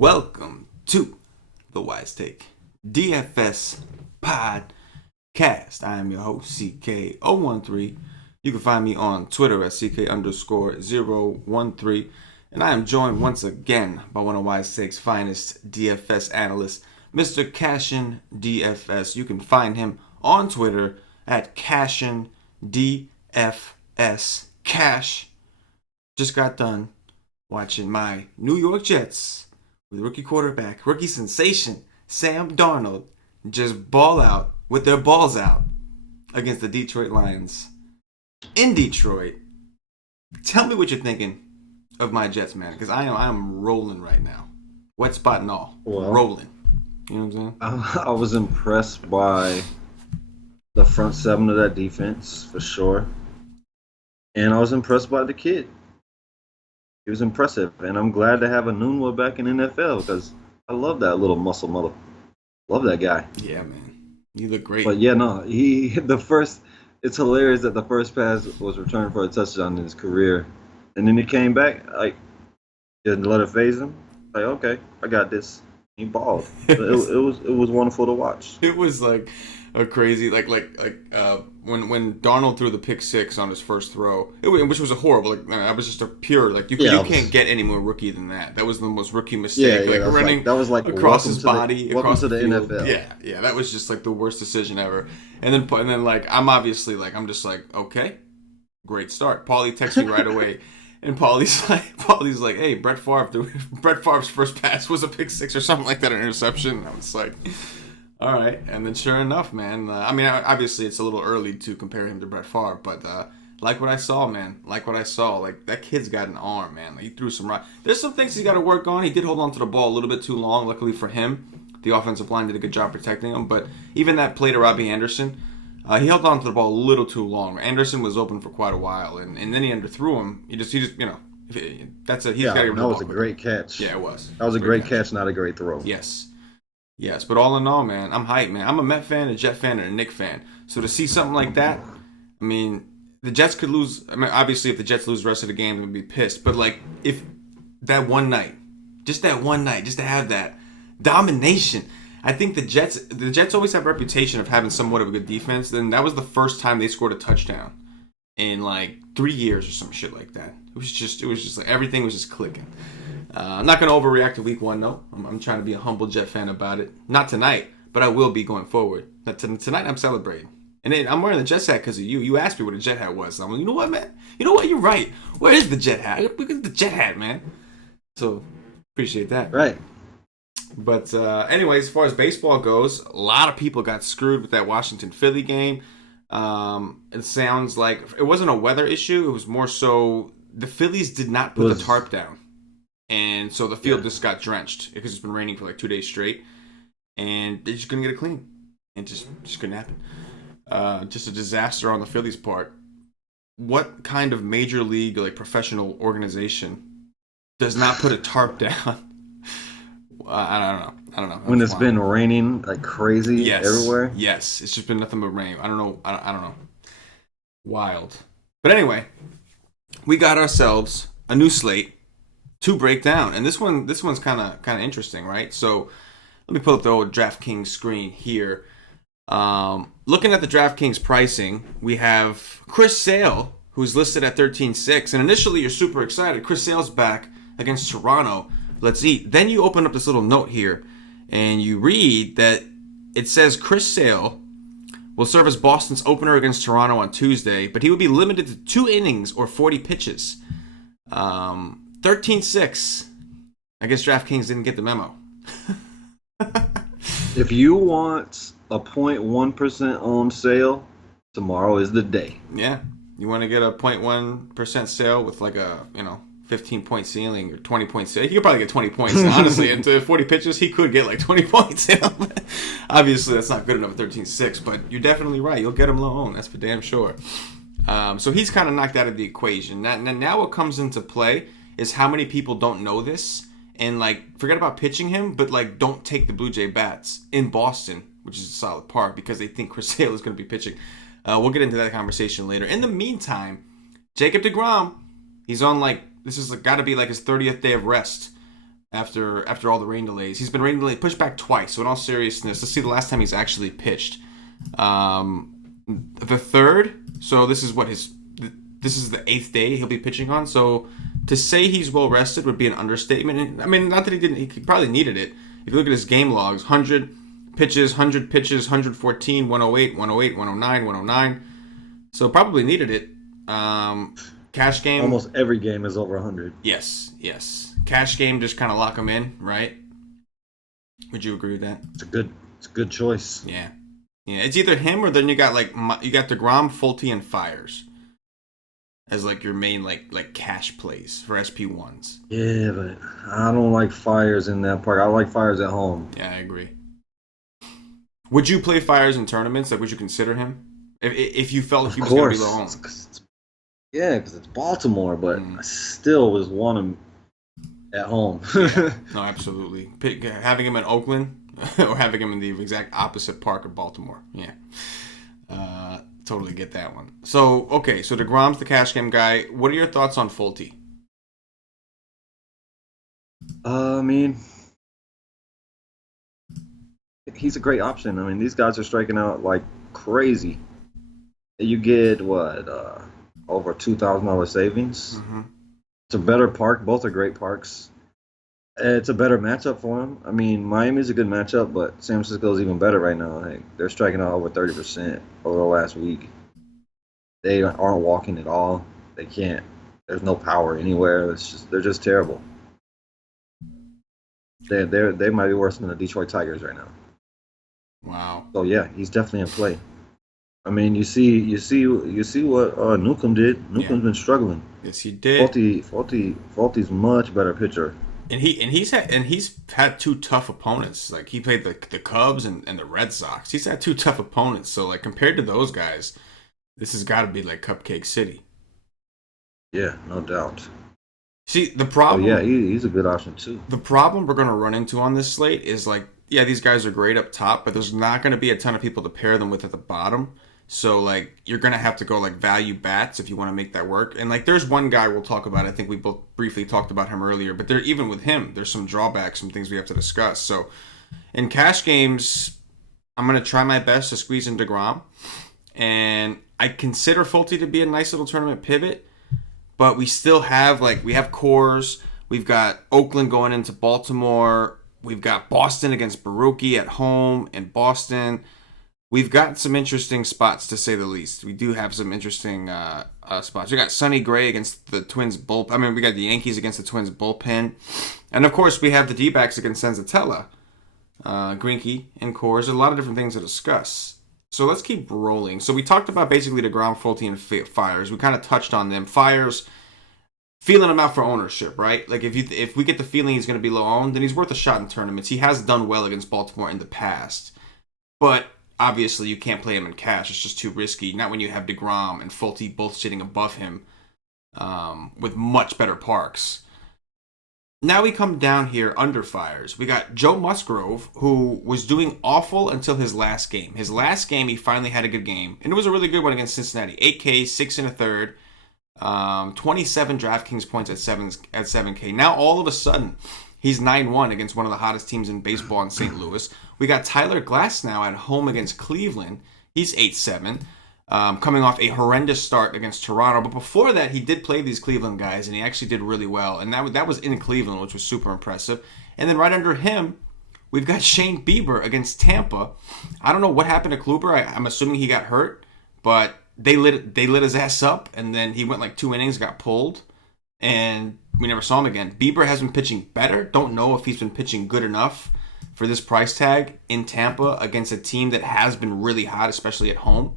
welcome to the Wise Take DFS podcast. I am your host, CK013. You can find me on Twitter at CK_013. And I am joined once again by one of Wise Take's finest DFS analysts, Mr. CashinDFS. You can find him on Twitter at CashinDFS. Cash just got done watching my New York Jets with rookie quarterback, rookie sensation, Sam Darnold, just ball out with their balls out against the Detroit Lions in Detroit. Tell me what you're thinking of my Jets, man, because I am rolling right now. Wet spot and all. Rolling. You know what I'm saying? I was impressed by the front seven of that defense, for sure. And I was impressed by the kid. He was impressive. And I'm glad to have a Nunwa back in NFL because I love that little muscle mother. Love that guy. Yeah, man. You look great. But yeah, no, it's hilarious that the first pass was returned for a touchdown in his career. And then he came back, didn't let it phase him. Like, okay, I got this. He balled. it was wonderful to watch. It was like a crazy when Darnold threw the pick six on his first throw, which was a horrible. I was just a pure you can't get any more rookie than that. That was the most rookie mistake. Running that was like across his body, welcome across to the field. NFL. Yeah, that was just like the worst decision ever. And then I'm just like, okay, great start. Paulie texts me right away. And Paulie's like, hey, Brett Favre's first pass was a pick six or something like that, an interception. And I was like, all right. And then sure enough, man, obviously it's a little early to compare him to Brett Favre, but like what I saw, man, like that kid's got an arm, man. He threw some right. There's some things he's got to work on. He did hold on to the ball a little bit too long. Luckily for him, the offensive line did a good job protecting him. But even that play to Robbie Anderson, he held on to the ball a little too long. Anderson was open for quite a while, and then he underthrew him. He just that's it. That was a great catch. Yeah, it was. That was a great catch, not a great throw. Yes, but all in all, man, I'm hyped, man. I'm a Met fan, a Jet fan, and a Knicks fan. So to see something like that, the Jets could lose. Obviously, if the Jets lose the rest of the game, I'm gonna be pissed. But if that one night, just to have that domination. I think the Jets always have a reputation of having somewhat of a good defense. Then that was the first time they scored a touchdown in 3 years or some shit like that. It was just like everything was just clicking. I'm not gonna overreact to week one, though. I'm trying to be a humble Jet fan about it. Not tonight, but I will be going forward. Tonight I'm celebrating, and then I'm wearing the Jets hat because of you. You asked me what a Jet hat was. So I'm like, you know what, man? You know what? You're right. Where is the Jet hat? Look at the Jet hat, man. So appreciate that. Right. But anyways, as far as baseball goes, a lot of people got screwed with that Washington-Philly game. It sounds like it wasn't a weather issue. It was more so the Phillies did not put the tarp down. And so the field just got drenched because it's been raining for 2 days straight. And they just couldn't get it clean. It just couldn't happen. Just a disaster on the Phillies' part. What kind of major league, professional organization does not put a tarp down? I don't know. When it's been raining like crazy everywhere? Yes. It's just been nothing but rain. I don't know. Wild. But anyway, we got ourselves a new slate to break down. And this one's kind of interesting, right? So let me pull up the old DraftKings screen here. Looking at the DraftKings pricing, we have Chris Sale, who's listed at 13.6. And initially, you're super excited. Chris Sale's back against Toronto. Let's eat. Then you open up this little note here, and you read that it says Chris Sale will serve as Boston's opener against Toronto on Tuesday, but he will be limited to 2 innings or 40 pitches. 13.6. I guess DraftKings didn't get the memo. If you want a 0.1% on sale, tomorrow is the day. Yeah. You want to get a 0.1% sale with a 15-point ceiling or 20-point ceiling. He could probably get 20 points, honestly. Into 40 pitches, he could get 20 points. Obviously, that's not good enough at 13.6, but you're definitely right. You'll get him low owned. That's for damn sure. So he's kind of knocked out of the equation. Now what comes into play is how many people don't know this and, forget about pitching him, but, don't take the Blue Jay bats in Boston, which is a solid park, because they think Chris Sale is going to be pitching. We'll get into that conversation later. In the meantime, Jacob Degrom, he's on, this is got to be his 30th day of rest. after all the rain delays. He's been rain delayed, pushed back twice. So in all seriousness, let's see the last time he's actually pitched. The third. So this is the 8th day he'll be pitching on. So to say he's well rested would be an understatement. I mean, not that he didn't. He probably needed it. If you look at his game logs, 100 pitches, 114, 108, 108, 109, 109. So probably needed it. Cash game. Almost every game is over 100. Yes. Cash game, just kind of lock him in, right? Would you agree with that? It's a good choice. Yeah. It's either him or then you got Degrom, Fulte, and Fires as like your main like cash plays for SP1s. Yeah, but I don't like Fires in that park. I like Fires at home. Yeah, I agree. Would you play Fires in tournaments? Like, would you consider him if you felt he was going to be low home? Yeah, because it's Baltimore, but I still was want him at home. Yeah. No, absolutely. Having him in Oakland or having him in the exact opposite park of Baltimore. Yeah. Totally get that one. So, okay, so DeGrom's the cash game guy. What are your thoughts on Fulte? I mean, he's a great option. I mean, these guys are striking out like crazy. You get over $2,000 savings. Mm-hmm. It's a better park. Both are great parks. It's a better matchup for him. I mean, Miami's a good matchup, but San Francisco's even better right now. Like, they're striking out over 30% over the last week. They aren't walking at all. They can't. There's no power anywhere. They're just terrible. They might be worse than the Detroit Tigers right now. Wow. So yeah, he's definitely in play. I mean, you see what Newcomb did. Newcomb's been struggling. Yes, he did. Fulte's much better pitcher. And he's had two tough opponents. Like, he played the Cubs and the Red Sox. He's had two tough opponents. So like, compared to those guys, this has got to be like Cupcake City. Yeah, no doubt. See, the problem. Oh, yeah, he's a good option too. The problem we're going to run into on this slate is like, yeah, these guys are great up top, but there's not going to be a ton of people to pair them with at the bottom. So, like, you're going to have to go, like, value bats if you want to make that work. And, like, there's one guy we'll talk about. I think we both briefly talked about him earlier. But even with him, there's some drawbacks, some things we have to discuss. So, in cash games, I'm going to try my best to squeeze in Degrom. And I consider Fulte to be a nice little tournament pivot. But we still have, like, we have Coors. We've got Oakland going into Baltimore. We've got Boston against Baruki at home in Boston. We've got some interesting spots, to say the least. We do have some interesting spots. We got Sonny Gray against the Twins bullpen. I mean, we got the Yankees against the Twins bullpen. And, of course, we have the D-backs against Senzatella, Greinke, and Coors. There's a lot of different things to discuss. So let's keep rolling. So we talked about basically Degrom, Fulte, and Fires. We kind of touched on them. Fires, feeling him out for ownership, right? Like, if we get the feeling he's going to be low owned, then he's worth a shot in tournaments. He has done well against Baltimore in the past. But obviously, you can't play him in cash. It's just too risky. Not when you have Degrom and Fulte both sitting above him with much better parks. Now we come down here under Fires. We got Joe Musgrove, who was doing awful until his last game. His last game, he finally had a good game. And it was a really good one against Cincinnati. 8K, 6 1/3. 27 DraftKings points at 7K. Now, all of a sudden, he's 9-1 against one of the hottest teams in baseball in St. Louis. We got Tyler Glass now at home against Cleveland. He's 8-7, coming off a horrendous start against Toronto. But before that, he did play these Cleveland guys, and he actually did really well. And that was in Cleveland, which was super impressive. And then right under him, we've got Shane Bieber against Tampa. I don't know what happened to Kluber. I'm assuming he got hurt, but they lit his ass up, and then he went like 2 innings, got pulled, and we never saw him again. Bieber has been pitching better. Don't know if he's been pitching good enough for this price tag in Tampa against a team that has been really hot, especially at home.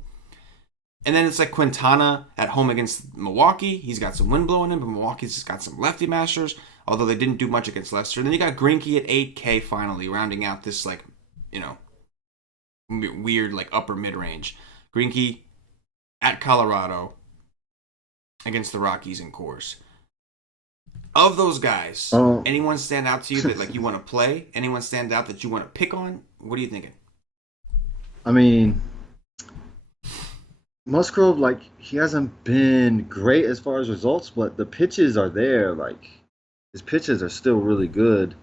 And then it's like Quintana at home against Milwaukee. He's got some wind blowing in, but Milwaukee's got some lefty mashers, although they didn't do much against Leicester. And then you got Greinke at 8K finally, rounding out this, like, you know, weird, like, upper mid-range. Greinke at Colorado against the Rockies and Coors. Of those guys, anyone stand out to you that, like, you want to play? Anyone stand out that you want to pick on? What are you thinking? I mean, Musgrove, like, he hasn't been great as far as results, but the pitches are there. Like, his pitches are still really good.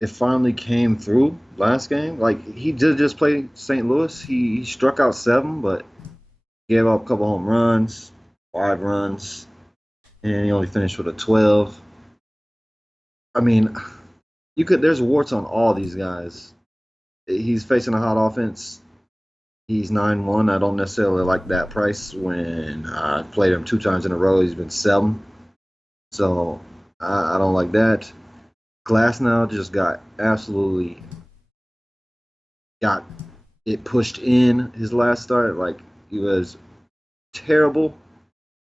it finally came through last game. Like he did just play St. Louis. He struck out 7, but gave up a couple home runs, 5 runs, and he only finished with a 12. I mean, you could. There's warts on all these guys. He's facing a hot offense. He's 9-1. I don't necessarily like that price. When I played him 2 times in a row, he's been 7. So I don't like that. Glass now just got absolutely got it pushed in his last start. Like he was terrible.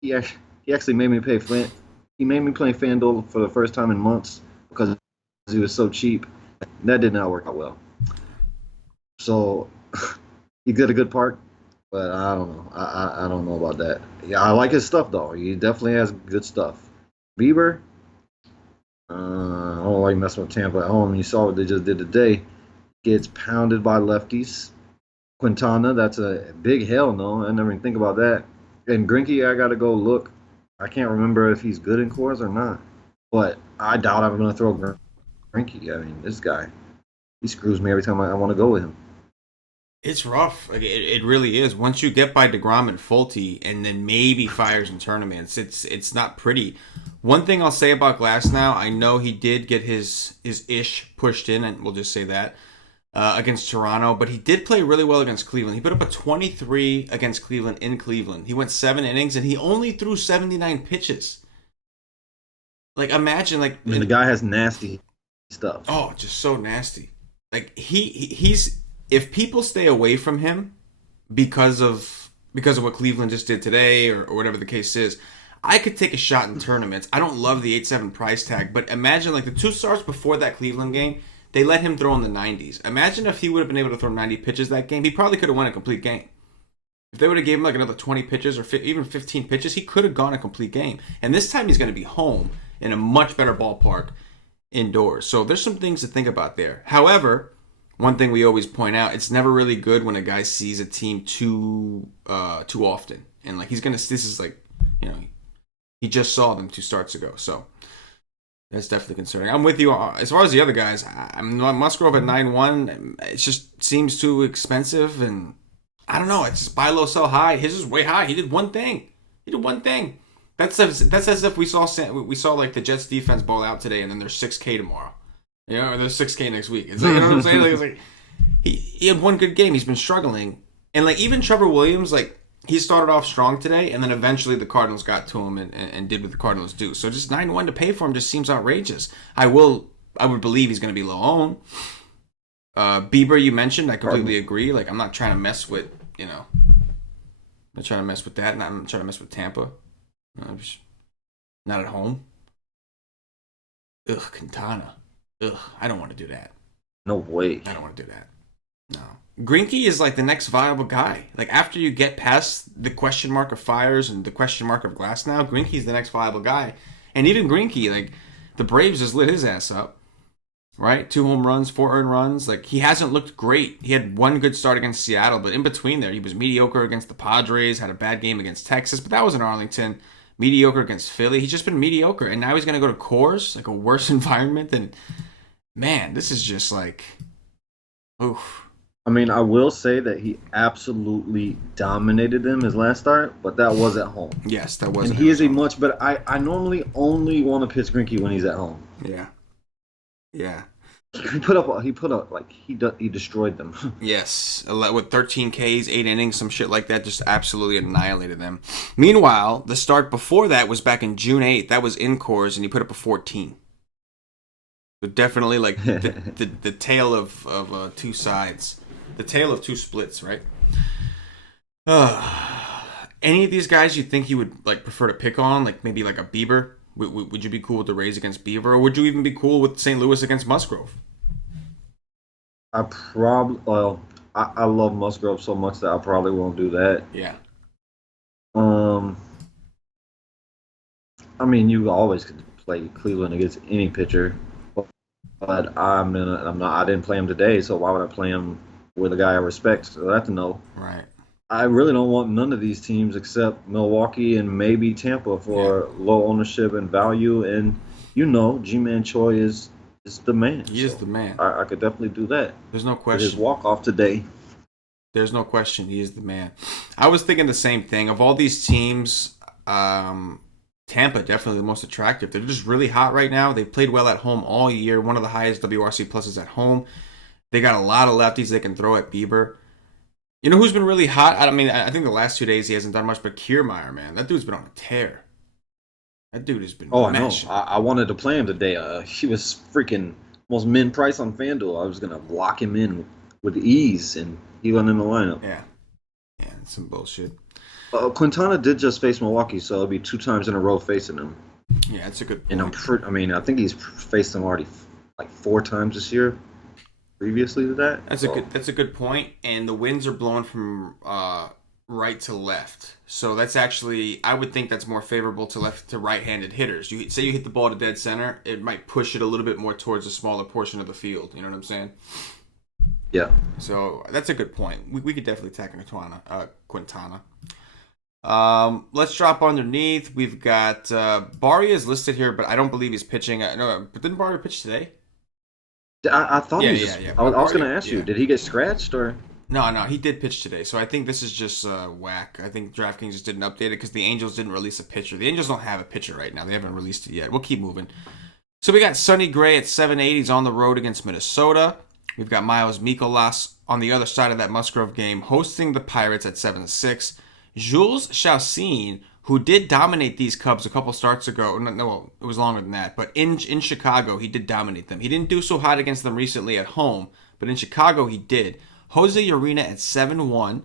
He actually made me pay he made me play FanDuel for the first time in months because he was so cheap. That did not work out well. So he did a good part, but I don't know. I don't know about that. Yeah, I like his stuff though. He definitely has good stuff. Beiber, I don't like messing with Tampa at home. You saw what they just did today. Gets pounded by lefties. Quintana, that's a big hell no. I never even think about that. And Greinke, I got to go look. I can't remember if he's good in cores or not. But I doubt I'm going to throw Greinke. I mean, this guy, he screws me every time I want to go with him. It's rough. Like it really is. Once you get by Degrom and Fulte, and then maybe fires in tournaments, it's not pretty. One thing I'll say about Glass now, I know he did get his ish pushed in, and we'll just say that against Toronto, but he did play really well against Cleveland. He put up a 23 against Cleveland in Cleveland. He went 7 innings, and he only threw 79 pitches. Like imagine, like I mean, the guy has nasty stuff. Oh, just so nasty. Like he's if people stay away from him because of what Cleveland just did today or whatever the case is, I could take a shot in tournaments. I don't love the 8-7 price tag, but imagine like the 2 starts before that Cleveland game, they let him throw in the 90s. Imagine if he would have been able to throw 90 pitches that game. He probably could have won a complete game. If they would have gave him like another 20 pitches or even 15 pitches, he could have gone a complete game. And this time he's going to be home in a much better ballpark indoors. So there's some things to think about there. However, one thing we always point out, it's never really good when a guy sees a team too often. And like this is like, he just saw them 2 starts ago. So that's definitely concerning. I'm with you. As far as the other guys, I'm Musgrove at 9-1. It just seems too expensive, and I don't know. It's just buy low, sell high. His is way high. He did one thing. That's as if we saw like the Jets defense ball out today, and then there's 6K tomorrow. Or there's 6K next week. It's like, you know what I'm saying? Like, it's like he had one good game. He's been struggling, and like even Trevor Williams, like he started off strong today, and then eventually the Cardinals got to him and did what the Cardinals do. So just 9-1 to pay for him just seems outrageous. I would believe he's going to be low owned. Beiber, you mentioned, I completely agree. Like I'm not trying to mess with, I'm not trying to mess with that. I'm not trying to mess with Tampa. Just not at home. Ugh, Quintana. Ugh, I don't want to do that. No way. I don't want to do that. No. Greinke is like the next viable guy. Like after you get past the question mark of Fires and the question mark of Glass now, Greinke's the next viable guy. And even Greinke, like the Braves just lit his ass up. Right? 2 home runs, 4 earned runs. Like he hasn't looked great. He had one good start against Seattle, but in between there, he was mediocre against the Padres, had a bad game against Texas, but that was in Arlington. Mediocre against Philly. He's just been mediocre. And now he's going to go to Coors, like a worse environment. And man, this is just like, oof. I mean, I will say that he absolutely dominated them his last start, but that was at home. Yes, that was. And he is a much better. I normally only want to pitch Greinke when he's at home. Yeah. He put up like he destroyed them. Yes, with 13 Ks, 8 innings, some shit like that, just absolutely annihilated them. Meanwhile, the start before that was back in June 8th. That was in Coors, and he put up a 14. So definitely like the tale of 2 sides. The tale of 2 splits, right? Any of these guys you think you would like prefer to pick on, like maybe like a Beiber? Would you be cool with the Rays against Beiber, or would you even be cool with St. Louis against Musgrove? I love Musgrove so much that I probably won't do that. Yeah. I mean, you always could play Cleveland against any pitcher, but I didn't play him today, so why would I play him with a guy I respect? So that's a no. Right. I really don't want none of these teams except Milwaukee and maybe Tampa for low ownership and value. And G-Man Choi is is the man. He is the man. I could definitely do that. There's no With his question. walk off today. There's no question. He is the man. I was thinking the same thing. Of all these teams, Tampa definitely the most attractive. They're just really hot right now. They played well at home all year. One of the highest WRC pluses at home. They got a lot of lefties they can throw at Beiber. You know who's been really hot? I mean, I think the last 2 days he hasn't done much, but Kiermaier, man. That dude's been on a tear. That dude has been mashing. I know. I wanted to play him today. He was freaking almost min price on FanDuel. I was going to lock him in with ease, and he went in the lineup. Yeah. Yeah, some bullshit. Quintana did just face Milwaukee, so it'll be 2 times in a row facing him. Yeah, that's a good point. And I think he's faced him already like 4 times this year. Previously to that, that's a good point. And the winds are blowing from right to left, so that's actually, I would think that's more favorable to right-handed hitters. You say you hit the ball to dead center, it might push it a little bit more towards a smaller portion of the field. You know what I'm saying? Yeah. So that's a good point. We could definitely attack Quintana. Let's drop underneath. We've got Barria is listed here, but I don't believe he's pitching. No, but didn't Barria pitch today? I thought he just. Yeah. I was going to ask you, did he get scratched or? No, he did pitch today. So I think this is just whack. I think DraftKings just didn't update it because the Angels didn't release a pitcher. The Angels don't have a pitcher right now. They haven't released it yet. We'll keep moving. So we got Sonny Gray at 7.8. He's on the road against Minnesota. We've got Miles Mikolas on the other side of that Musgrove game hosting the Pirates at 7-6. Jules Chassin, who did dominate these Cubs a couple starts ago. No, it was longer than that. But in Chicago, he did dominate them. He didn't do so hot against them recently at home, but in Chicago, he did. Jose Urena at 7-1.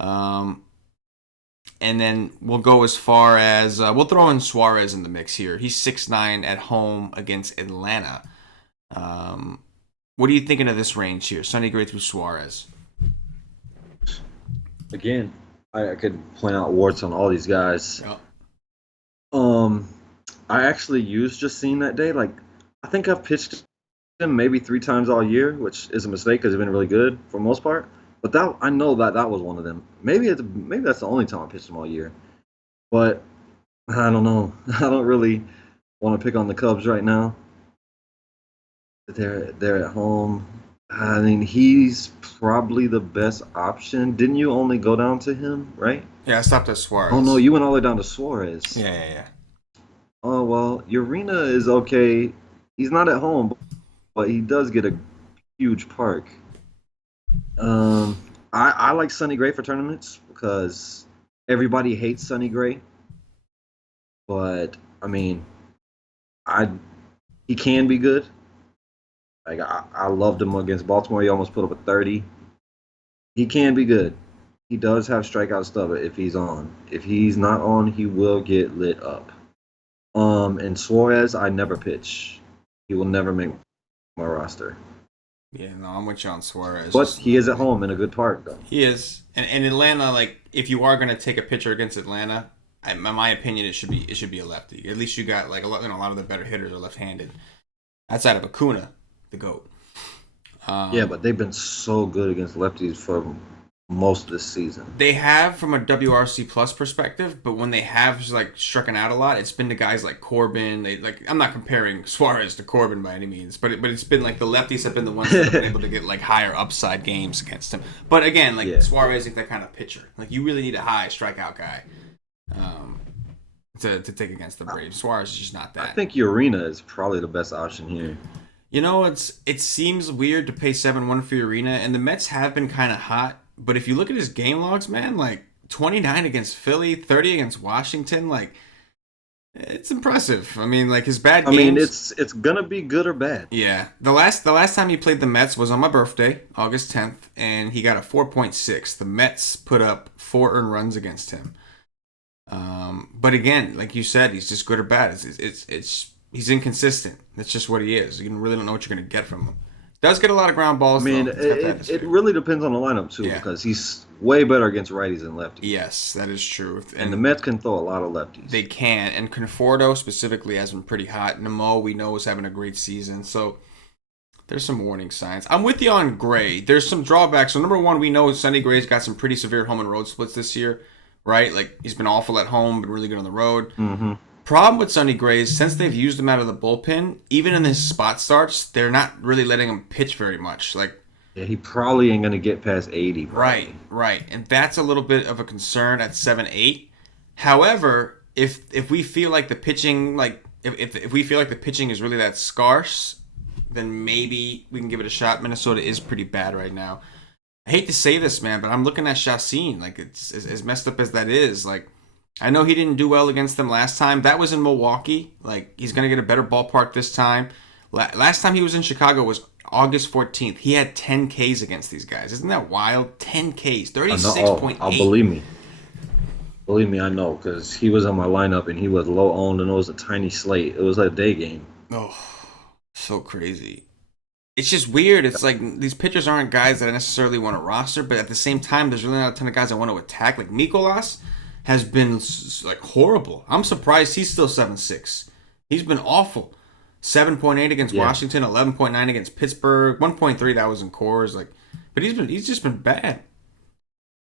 And then we'll go as far as, we'll throw in Suarez in the mix here. He's 6-9 at home against Atlanta. What are you thinking of this range here? Sonny Gray through Suarez. Again, I could point out warts on all these guys. Yep. I actually used Justine that day. Like, I think I've pitched him maybe 3 times all year, which is a mistake because he's been really good for the most part. But I know that was one of them. Maybe that's the only time I pitched him all year. But I don't know. I don't really want to pick on the Cubs right now. They're at home. I mean, he's probably the best option. Didn't you only go down to him, right? Yeah, I stopped at Suarez. Oh, no, you went all the way down to Suarez. Yeah. Oh, well, Urena is okay. He's not at home, but he does get a huge park. I like Sonny Gray for tournaments because everybody hates Sonny Gray. But, I mean, he can be good. Like I loved him against Baltimore. He almost put up a 30. He can be good. He does have strikeout stuff if he's on. If he's not on, he will get lit up. And Suarez, I never pitch. He will never make my roster. Yeah, no, I'm with you on Suarez. But he is at home in a good park, though. He is, and Atlanta. Like, if you are going to take a pitcher against Atlanta, in my opinion, it should be a lefty. At least you got like a lot of the better hitters are left-handed. Outside of Acuna, the GOAT. Yeah, but they've been so good against lefties for most of this season. They have from a WRC plus perspective, but when they have like struck out a lot, it's been to guys like Corbin. I'm not comparing Suarez to Corbin by any means, but it's been like the lefties have been the ones that have been able to get like higher upside games against him. But again, Suarez is that kind of pitcher. Like you really need a high strikeout guy to take against the Braves. Suarez is just not that. I think Urena is probably the best option here. You know, it seems weird to pay 7-1 for Urena, and the Mets have been kind of hot. But if you look at his game logs, man, like 29 against Philly, 30 against Washington, like it's impressive. I mean, like his bad games. I mean, it's gonna be good or bad. Yeah, the last time he played the Mets was on my birthday, August 10th, and he got a 4.6. The Mets put up 4 earned runs against him. But again, like you said, he's just good or bad. He's inconsistent. That's just what he is. You really don't know what you're going to get from him. Does get a lot of ground balls. I mean, it really depends on the lineup too, because he's way better against righties than lefties. Yes, that is true. And the Mets can throw a lot of lefties. They can, and Conforto specifically has been pretty hot. Nemo, we know, is having a great season. So there's some warning signs. I'm with you on Gray. There's some drawbacks. So number one, we know Sonny Gray's got some pretty severe home and road splits this year, right? Like he's been awful at home, but really good on the road. Mm-hmm. problem with Sonny Gray is since they've used him out of the bullpen, even in his spot starts, they're not really letting him pitch very much. Like, Yeah, he probably ain't gonna get past 80. right, Probably. right, and that's a little bit of a concern at 7-8. However, if we feel like the pitching, like if we feel like the pitching is really that scarce, then maybe we can give it a shot. Minnesota is pretty bad right now. I hate to say this, man, but I'm looking at Chacin. Like, it's as messed up as that is. Like, I know he didn't do well against them last time. That was in Milwaukee. Like, he's going to get a better ballpark this time. Last time he was in Chicago was August 14th. He had 10 Ks against these guys. Isn't that wild? 10 Ks, 36.8. Oh, believe me. Believe me, I know, because he was on my lineup and he was low owned and it was a tiny slate. It was a day game. Oh, so crazy. It's just weird. It's like these pitchers aren't guys that I necessarily want to roster, but at the same time, there's really not a ton of guys I want to attack. Like Mikolas has been like horrible. I'm surprised he's still 7.6. He's been awful. 7.8 against Washington, 11.9 against Pittsburgh, 1.3 that was in cores. Like, but he's just been bad.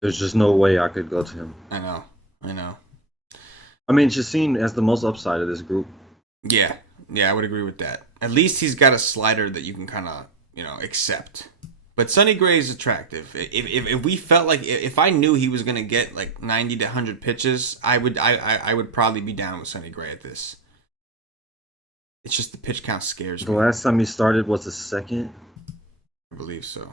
There's just no way I could go to him. I know. I mean, Chacin has the most upside of this group. Yeah, I would agree with that. At least he's got a slider that you can kind of, accept. But Sonny Gray is attractive. If we felt like if I knew he was gonna get like 90 to 100 pitches, I would probably be down with Sonny Gray at this. It's just the pitch count scares me. The last time he started was the second. I believe so,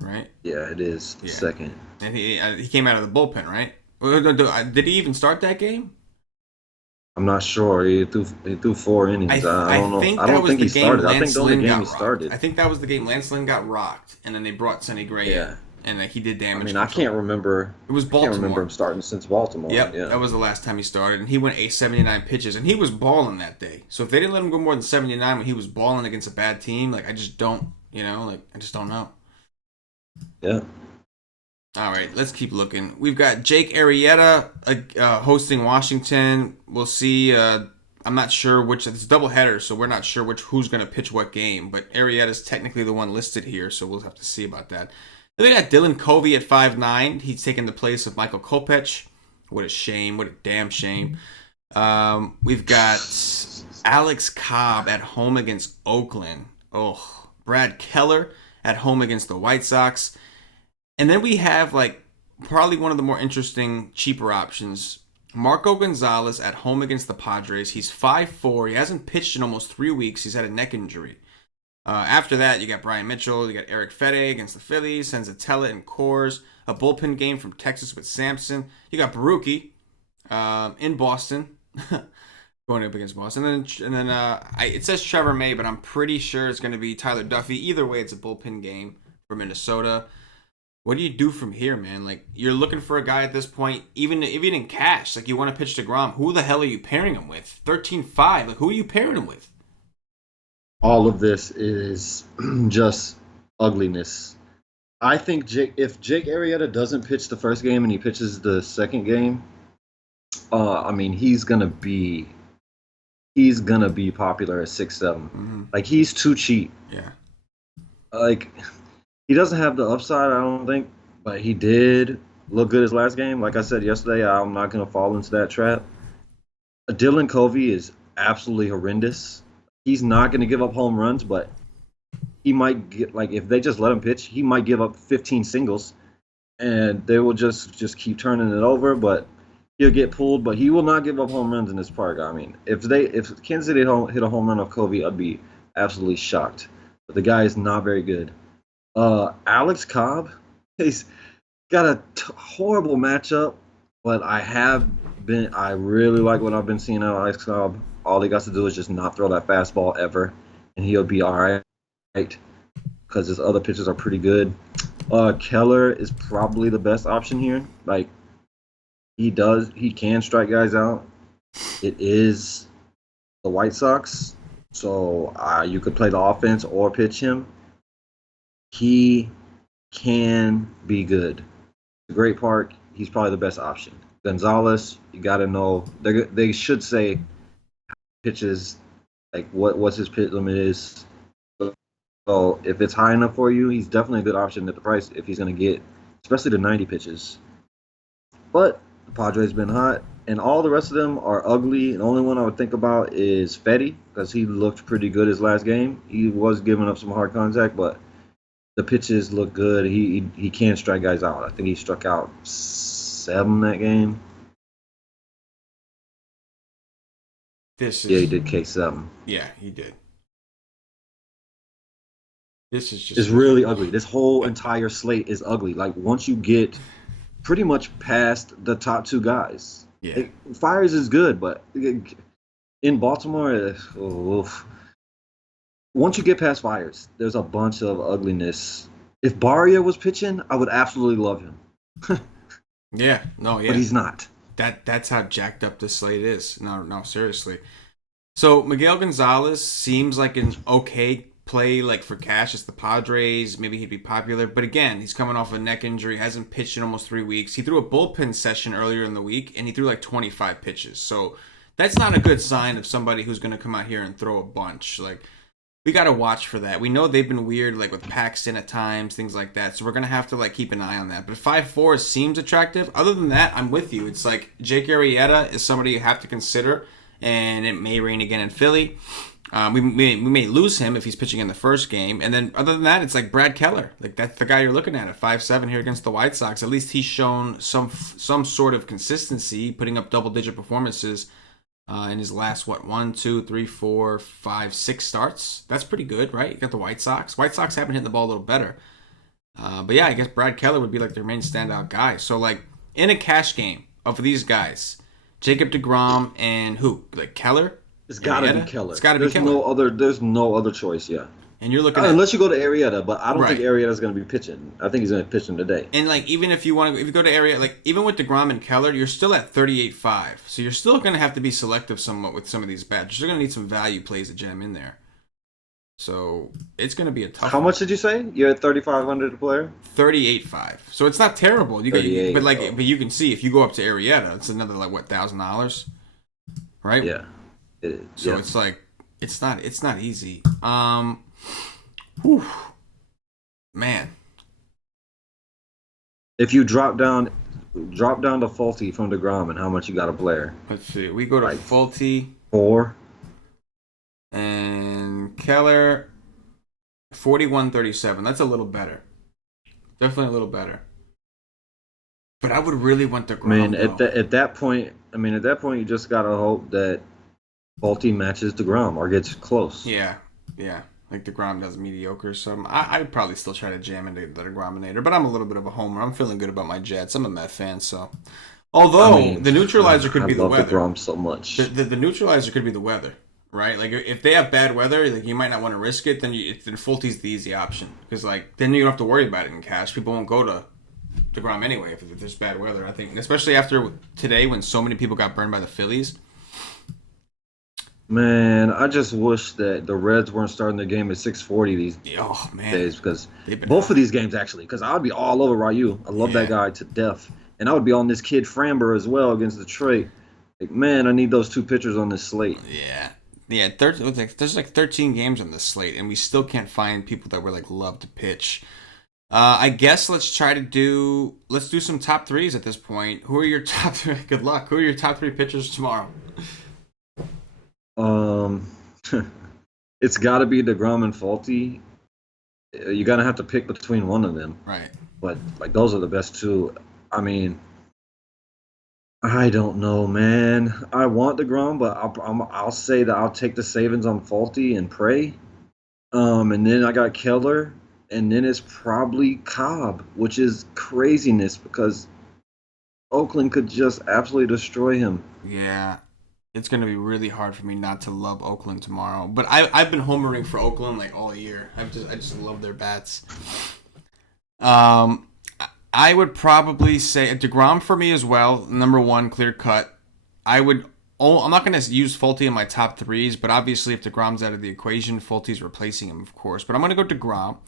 right? Yeah, it is the second. And he came out of the bullpen, right? Did he even start that game? I'm not sure. He threw 4 innings. I don't know. I don't think he started. I think the only game he started. I think that was the game Lance Lynn got rocked, and then they brought Sonny Gray in, and he did damage. I mean, I can't remember. It was Baltimore. I can't remember him starting since Baltimore. Yep, yeah. That was the last time he started, and he went 79 pitches, and he was balling that day. So if they didn't let him go more than 79 when he was balling against a bad team, like I just don't, I just don't know. Yeah. All right, let's keep looking. We've got Jake Arrieta hosting Washington. We'll see. I'm not sure which. It's a doubleheader, so we're not sure who's going to pitch what game. But Arrieta's technically the one listed here, so we'll have to see about that. Then we got Dylan Covey at 5'9". He's taking the place of Michael Kopech. What a shame. What a damn shame. We've got Alex Cobb at home against Oakland. Oh, Brad Keller at home against the White Sox. And then we have, probably one of the more interesting, cheaper options. Marco Gonzalez at home against the Padres. He's 5'4". He hasn't pitched in almost 3 weeks. He's had a neck injury. After that, you got Brian Mitchell. You got Eric Fede against the Phillies. Senzatella and Coors. A bullpen game from Texas with Sampson. You got Baruki in Boston. Going up against Boston. And then it says Trevor May, but I'm pretty sure it's going to be Tyler Duffy. Either way, it's a bullpen game for Minnesota. What do you do from here, man? Like, you're looking for a guy at this point, even in cash. Like, you want to pitch to Degrom. Who the hell are you pairing him with? 13-5. Like, who are you pairing him with? All of this is just ugliness. I think if Jake Arrieta doesn't pitch the first game and he pitches the second game, he's gonna be popular at 6-7. Mm-hmm. Like, he's too cheap. Yeah. Like, he doesn't have the upside, I don't think, but he did look good his last game. Like I said yesterday, I'm not going to fall into that trap. Dylan Covey is absolutely horrendous. He's not going to give up home runs, but he might get, if they just let him pitch, he might give up 15 singles, and they will just keep turning it over, but he'll get pulled, but he will not give up home runs in this park. I mean, if Kansas City hit a home run off Covey, I'd be absolutely shocked. But the guy is not very good. Alex Cobb, he's got a horrible matchup, but I really like what I've been seeing out of Alex Cobb. All he got to do is just not throw that fastball ever, and he'll be all right, because his other pitches are pretty good. Keller is probably the best option here. Like, he can strike guys out. It is the White Sox, so you could play the offense or pitch him. He can be good. Great park. He's probably the best option. Gonzalez, you got to know. They should say pitches, like what's his pitch limit is. So if it's high enough for you, he's definitely a good option at the price if he's going to get, especially the 90 pitches. But the Padres been hot. and all the rest of them are ugly. The only one I would think about is Fetty because he looked pretty good his last game. He was giving up some hard contact, but the pitches look good. He can strike guys out. I think he struck out 7 that game. He did K7. Yeah, he did. This is just it's really ugly. This whole entire slate is ugly. Like once you get pretty much past the top 2 guys, Fires is good, but in Baltimore, once you get past Fires, there's a bunch of ugliness. If Barria was pitching, I would absolutely love him. Yeah. But he's not. That's how jacked up this slate is. No, seriously. So Miguel Gonzalez seems like an okay play, like for cash. It's the Padres. Maybe he'd be popular. But again, he's coming off a neck injury. Hasn't pitched in almost 3 weeks. He threw a bullpen session earlier in the week, and he threw like 25 pitches. So that's not a good sign of somebody who's going to come out here and throw a bunch. Like, we got to watch for that. We know they've been weird, like with Paxton at times, things like that. So we're going to have to like keep an eye on that. But 5-4 seems attractive. Other than that, I'm with you. It's like Jake Arrieta is somebody you have to consider, and it may rain again in Philly. We may lose him if he's pitching in the first game. And then other than that, it's like Brad Keller. Like that's the guy you're looking at 5-7 here against the White Sox. At least he's shown some sort of consistency, putting up double-digit performances in his last, 1, 2, 3, 4, 5, 6 starts. That's pretty good, right? You got the White Sox. White Sox have been hitting the ball a little better. But yeah, I guess Brad Keller would be like their main standout guy. So like in a cash game of these guys, Jacob Degrom and who? Like Keller? It's got to be Keller. It's got to be Keller. There's no other choice, yeah. And you're looking unless you go to Arrieta, but I don't think Arrieta's going to be pitching. I think he's going to pitch him today. And like even if you go to Arrieta, like even with DeGrom and Keller, you're still at 38.5. So you're still going to have to be selective somewhat with some of these bats. You're still going to need some value plays to jam in there. So it's going to be a tough. How much did you say? You're at 3,500 a player. 38.5. So it's not terrible. But you can see if you go up to Arrieta, it's another like $1,000, right? Yeah. So it's like it's not easy. Whew. Man. If you drop down to Faulty from DeGrom, and how much you got a player? Let's see. We go to Faulty 4 and Keller 41.37. That's a little better. Definitely a little better. But I would really want DeGrom. I mean, at that point, you just gotta hope that Faulty matches DeGrom or gets close. Yeah. Like DeGrom does mediocre, so I'd probably still try to jam into the DeGrominator, but I'm a little bit of a homer. I'm feeling good about my Jets. I'm a Met fan, so. Although the neutralizer could be the weather. I love DeGrom so much. The neutralizer could be the weather, right? Like if they have bad weather, like you might not want to risk it. Then Fulty's the easy option because like then you don't have to worry about it in cash. People won't go to DeGrom anyway if there's bad weather. I think, especially after today when so many people got burned by the Phillies. Man, I just wish that the Reds weren't starting their game at 6:40 these days because both of these games actually, because I would be all over Ryu. I love that guy to death, and I would be on this kid Framber as well against Detroit. Like, man, I need those 2 pitchers on this slate. Yeah. There's like 13 games on this slate, and we still can't find people that would like love to pitch. I guess let's do some top 3s at this point. Who are your top 3? Good luck. Who are your top 3 pitchers tomorrow? It's got to be DeGrom and Faulty. You're gonna have to pick between one of them, right? But like those are the best 2. I mean, I don't know, man. I want DeGrom, but I'll say that I'll take the savings on Faulty and pray. And then I got Keller, and then it's probably Cobb, which is craziness because Oakland could just absolutely destroy him. Yeah. It's going to be really hard for me not to love Oakland tomorrow. But I've been homering for Oakland like all year. I just love their bats. I would probably say DeGrom for me as well. Number 1, clear cut. I'm not going to use Faulty in my top 3s, but obviously if DeGrom's out of the equation, Faulty's replacing him, of course. But I'm going to go DeGrom.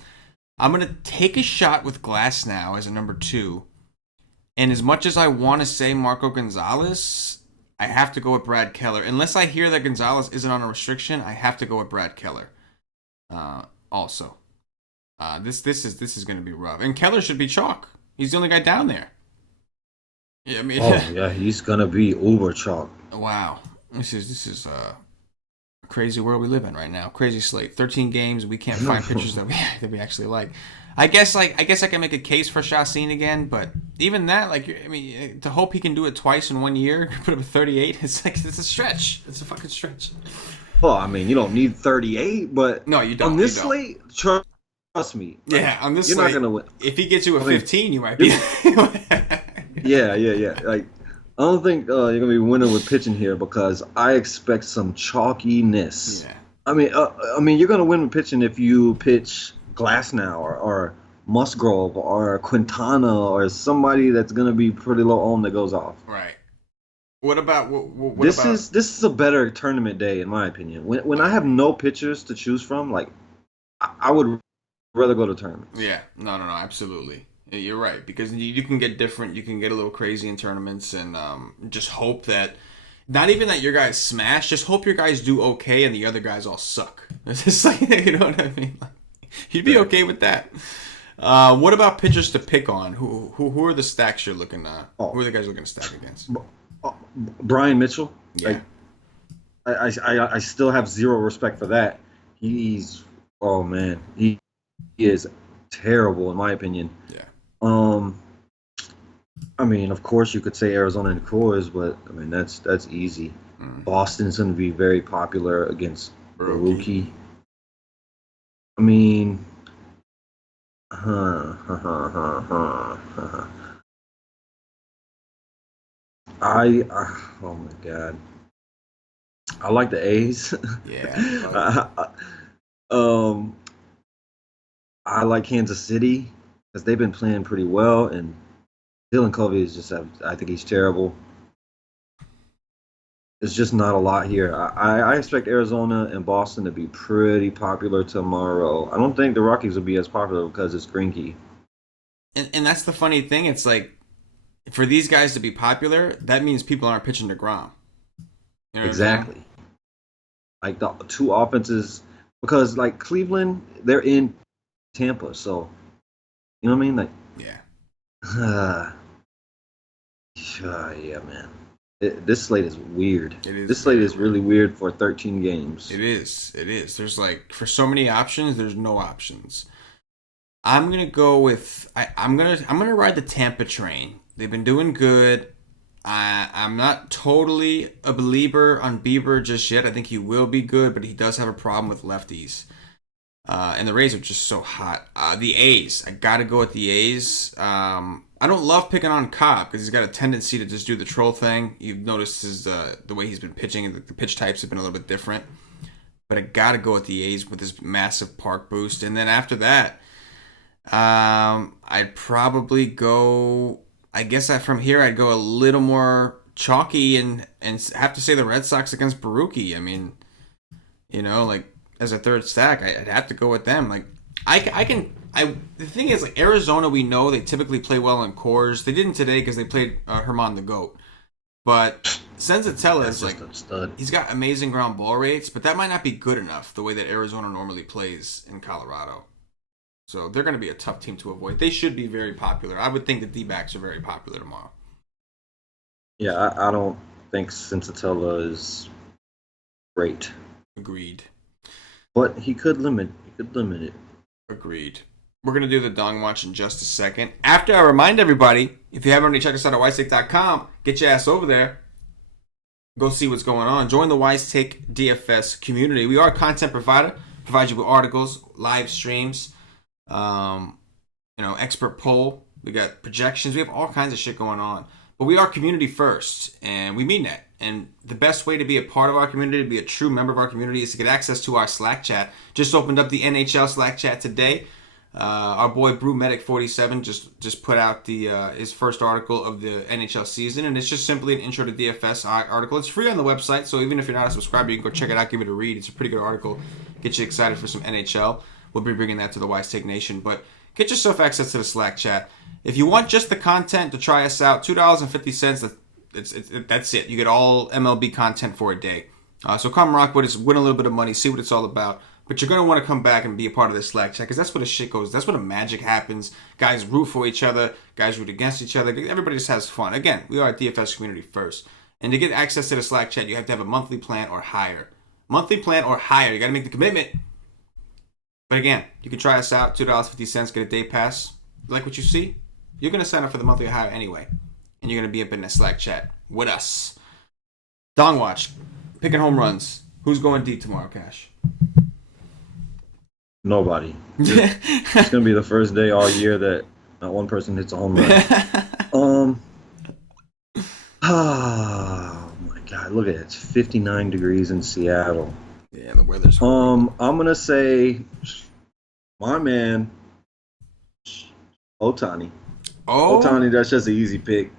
I'm going to take a shot with Glass now as a number 2. And as much as I want to say Marco Gonzalez, I have to go with Brad Keller. Unless I hear that Gonzalez isn't on a restriction, I have to go with Brad Keller. Also, this is going to be rough. And Keller should be chalk. He's the only guy down there. Yeah, I mean, Oh yeah, he's gonna be uber chalk. wow. This is a crazy world we live in right now. Crazy slate. 13 games. We can't find pitchers that we actually like. I guess I can make a case for Chacin again, but even that, like, I mean, to hope he can do it twice in 1 year, put up a 38, it's a stretch. It's a fucking stretch. Well, I mean, you don't need 38, but No, you don't. on this You don't. slate, trust me. Like, Yeah, on this you're slate, not gonna win. if he gets you a I mean, 15, you might be. yeah. Like, I don't think you're gonna be winning with pitching here because I expect some chalkiness. Yeah. I mean, you're gonna win with pitching if you pitch Glassnow or Musgrove or Quintana or somebody that's gonna be pretty low on that goes off. Right. What about what This about? is a better tournament day in my opinion. When I have no pitchers to choose from, like I would rather go to tournaments. Yeah, no, absolutely. You're right because you can get different. You can get a little crazy in tournaments, and just hope that not even that your guys smash. Just hope your guys do okay, and the other guys all suck. It's just like you know what I mean. Like, you'd be okay with that. What about pitchers to pick on? Who are the stacks you're looking? Who are the guys looking to stack against? Brian Mitchell. Yeah. Like, I still have zero respect for that. He's oh man, he is terrible in my opinion. Yeah. I mean, of course you could say Arizona and Coors, but I mean that's easy. Boston's going to be very popular against Baruki. I mean, I oh my god, I like the A's. Yeah. I like Kansas City because they've been playing pretty well, and Dylan Covey is just I think he's terrible. It's just not a lot here. I expect Arizona and Boston to be pretty popular tomorrow. I don't think the Rockies will be as popular because it's Greinke. And that's the funny thing. It's like for these guys to be popular, that means people aren't pitching Degrom. You know Exactly. Like the two offenses, because like Cleveland, they're in Tampa, so you know what I mean? Like, yeah. Yeah, man. This slate is weird. It is. This slate is really weird for 13 games. It is. There's like for so many options, there's no options. I'm gonna go with I'm gonna ride the Tampa train. They've been doing good. I'm not totally a believer on Beiber just yet. I think he will be good, but he does have a problem with lefties. And the Rays are just so hot. The A's, I gotta go with the A's. I don't love picking on Cobb because he's got a tendency to just do the troll thing. You've noticed the way he's been pitching and the pitch types have been a little bit different. But I gotta go with the A's with his massive park boost. And then after that, I'd probably go. I guess from here I'd go a little more chalky and have to say the Red Sox against Baruki. I mean, like as a third stack, I'd have to go with them. Like the thing is, like Arizona, we know they typically play well in cores. They didn't today because they played Herman the Goat. But Senzatella is like he's got amazing ground ball rates, but that might not be good enough the way that Arizona normally plays in Colorado. So they're going to be a tough team to avoid. They should be very popular. I would think the D-backs are very popular tomorrow. Yeah, I don't think Senzatella is great. Agreed. But he could limit it. Agreed. We're going to do the Dong Watch in just a second. After I remind everybody, if you haven't already checked us out at wisetakeCom, get your ass over there. Go see what's going on. Join the Wise Take DFS community. We are a content provider. Provide you with articles, live streams, expert poll. We got projections. We have all kinds of shit going on. But we are community first, and we mean that. And the best way to be a part of our community, to be a true member of our community, is to get access to our Slack chat. Just opened up the NHL Slack chat today. Our boy BrewMedic47 just put out his first article of the NHL season, and it's just simply an intro to DFS article. It's free on the website, so even if you're not a subscriber, you can go check it out, give it a read. It's a pretty good article. Get you excited for some NHL. We'll be bringing that to the Wise Take Nation, but get yourself access to the Slack chat. If you want just the content to try us out, $2.50. That's it. You get all MLB content for a day. So come rock with us, win a little bit of money, see what it's all about. But you're going to want to come back and be a part of this Slack chat because that's where the shit goes. That's where the magic happens. Guys root for each other. Guys root against each other. Everybody just has fun. Again, we are a DFS community first. And to get access to the Slack chat, you have to have a monthly plan or higher. Monthly plan or higher. You got to make the commitment. But again, you can try us out. $2.50, get a day pass. Like what you see? You're going to sign up for the monthly or higher anyway. And you're going to be up in the Slack chat with us. Dong Watch. Picking home runs. Who's going deep tomorrow, Cash? Nobody. It's going to be the first day all year that not one person hits a home run. Oh my God! Look at it. It's 59 degrees in Seattle. Yeah, the weather's. I'm gonna say, my man, Ohtani. Oh, Ohtani. That's just an easy pick.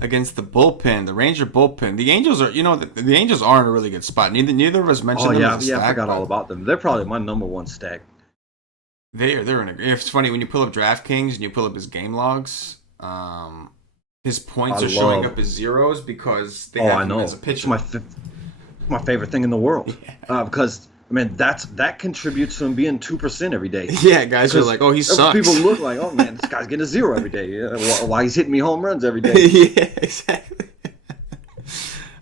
Against the bullpen, the Ranger bullpen. The Angels are, the Angels are in a really good spot. Neither of us mentioned them as a stack, I forgot all about them. They're probably my number one stack. They're in a. It's funny when you pull up DraftKings and you pull up his game logs. His points are showing up as zeros because they have him as a pitcher. It's my favorite thing in the world. Yeah. Because that contributes to him being 2% every day. Yeah, guys are like, oh, he sucks. People look like, oh man, this guy's getting a zero every day. Yeah, why he's hitting me home runs every day? Yeah, exactly.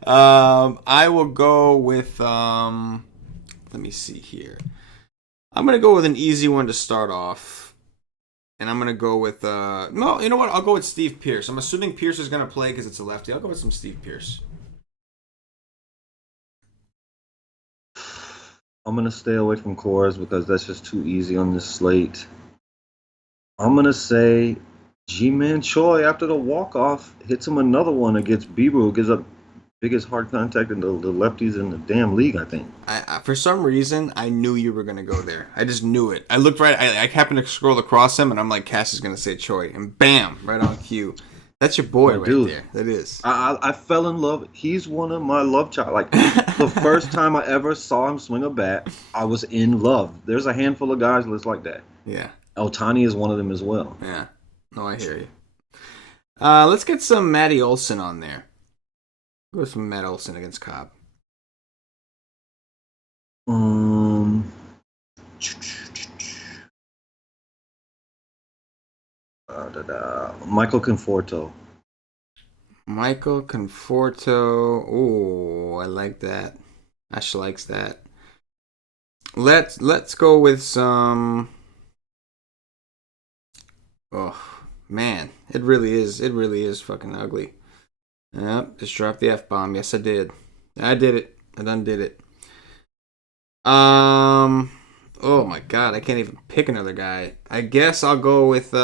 I will go with let me see here. I'm gonna go with an easy one to start off, and I'm gonna go with no, you know what? I'll go with Steve Pearce. I'm assuming Pearce is gonna play because it's a lefty. I'll go with some Steve Pearce. I'm going to stay away from Coors because that's just too easy on this slate. I'm going to say G-Man Choi, after the walk-off, hits him another one against Beiber, who gives up biggest hard contact in the lefties in the damn league, I think. For some reason, I knew you were going to go there. I just knew it. I looked right. I happened to scroll across him, and I'm like, Cass is going to say Choi. And bam, right on cue. That's your boy right there. That is. I fell in love. He's one of my love child. Like, the first time I ever saw him swing a bat, I was in love. There's a handful of guys that's like that. Yeah. Ohtani is one of them as well. Yeah. No, I hear you. Let's get some Matty Olson on there. Go with some Matt Olson against Cobb. Michael Conforto. Michael Conforto. Oh, I like that. Ash likes that. Let's go with some. Oh man, it really is fucking ugly. Yep, just dropped the F-bomb. Yes, I did. I did it. I done did it. Oh my God, I can't even pick another guy. I guess I'll go with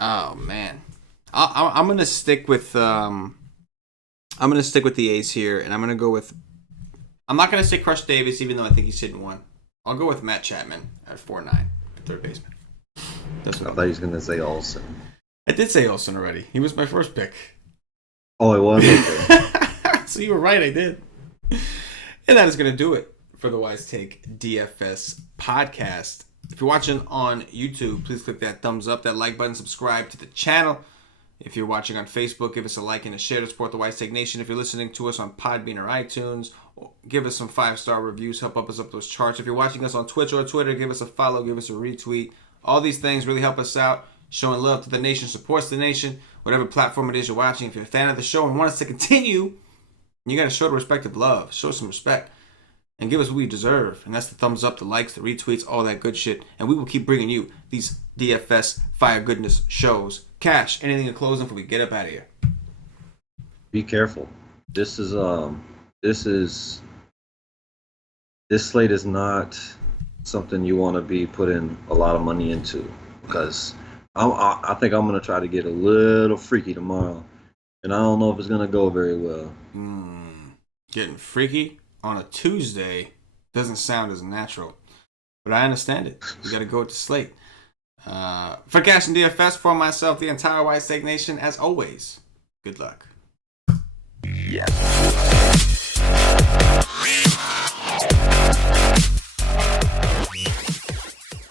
oh man, I'm gonna stick with the A's here, and I'm gonna go with. I'm not gonna say Crush Davis, even though I think he's hitting one. I'll go with Matt Chapman at 4.9, third baseman. That's what I thought he was gonna say Olsen. I did say Olsen already. He was my first pick. Oh, it was. Okay. So you were right. I did. And that is gonna do it for the Wise Take DFS podcast. If you're watching on YouTube, please click that thumbs up, that like button, subscribe to the channel. If you're watching on Facebook, give us a like and a share to support the Wise Take Nation. If you're listening to us on Podbean or iTunes, give us some 5-star reviews, help us up those charts. If you're watching us on Twitch or Twitter, give us a follow, give us a retweet. All these things really help us out. Showing love to the nation, supports the nation, whatever platform it is you're watching. If you're a fan of the show and want us to continue, you got to show the respective love, show some respect, and give us what we deserve. And that's the thumbs up, the likes, the retweets, all that good shit. And we will keep bringing you these DFS fire goodness shows. Cash, anything to close before we get up out of here? Be careful. This slate is not something you want to be putting a lot of money into, because I think I'm going to try to get a little freaky tomorrow, and I don't know if it's going to go very well. Getting freaky on a Tuesday doesn't sound as natural, but I understand it. You got to go with the slate. For CashinDFS, for myself, the entire White Steak Nation, as always, good luck. Yeah.